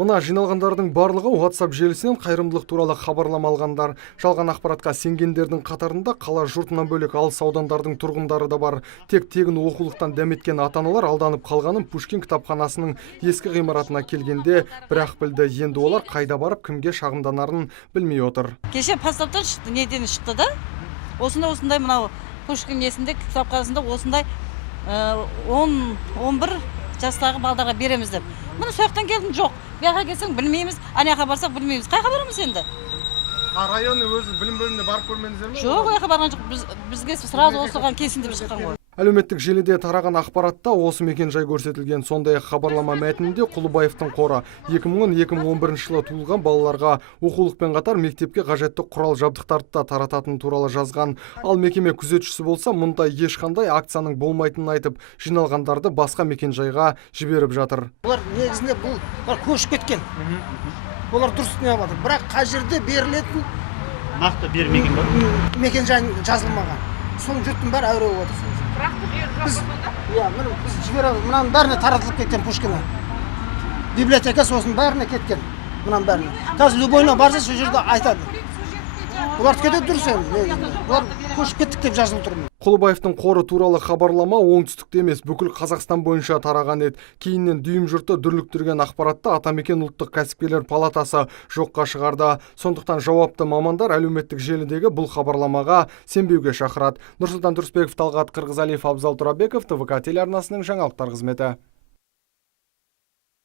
Мына жиналғандардың барлығы WhatsApp желісінен қайырымдылық туралы хабарлама алғандар. Жалған ақпаратқа сенгендердің қатарында қала жұртынан бөлек алыс аудандардың тұрғындары да бар. Тек тегін оқулықтан дәметкен ата-аналар алданып қалғанын Пушкин кітапханасының ескі ғимаратына келгенде бірақ білді. Енді олар қайда барып кімге шағымданарын білмей отыр. Кеше постаптан шықты, неден шықты да? Осындай мынау Пушкин несінде кітапханасында осындай 10-11 жастағы балдарға береміз деп. Мұны сояқтан келдім, жоқ. Бұяққа келсең білмейміз, анаяққа барсақ білмейміз. Қайқа барамыз енді? Районның өзі білім бөліміне барып көрмедіңіздер ме? Жоқ, ояққа барған жоқ. Бізге сразу осыған келсін деп шыққан ғой. Әлеуметтік желіде тараған ақпаратта осы мекен-жай көрсетілген. Сондай хабарлама мәтінінде Құлыбаевтың қоры 2010-2011 жылы туылған балаларға оқулықпен қатар мектепке қажетті құрал жабдықтарды да тарататын туралы жазған. Ал мекеме күзетшісі болса, мұндай ешқандай акцияның болмайтынын айтып, жиналғандарды басқа мекен-жайға жіберіп жатыр. Олар негізінде бұл көшіп кеткен. Олар дұрыс не алады. Бірақ қай жерде берілетін нақты бермеген ба? Мекен-жай жазылмаған. Соң жұрттың бәрі әуре болып отыр. Біз жібереміз. Мұнаның бәріне таратылып кеткен Пушкина. Библиотека сосын бәріне кеткен. Мұнаның бәріне. Қазір любойына барса, сол жерде айтады. Олар кетеді дұрыс енді. Олар көшіп кеттік деп жазылып тұр. Құлыбаевтың қоры туралы хабарлама оңтүстікте емес, бүкіл Қазақстан бойынша тараған еді. Кейіннен дүйім жұртты дүрліктірген ақпаратты Атамекен ұлттық кәсіпкерлер палатасы жоққа шығарды. Сондықтан жауапты мамандар әлеуметтік желідегі бұл хабарламаға сенбеуге шақырады. Нұрсұлтан Тұрысбеков, Талғат Қырғызалиев, Абзал Тұрабеков, ТВК телеарнасының жаңалықтар қызметі.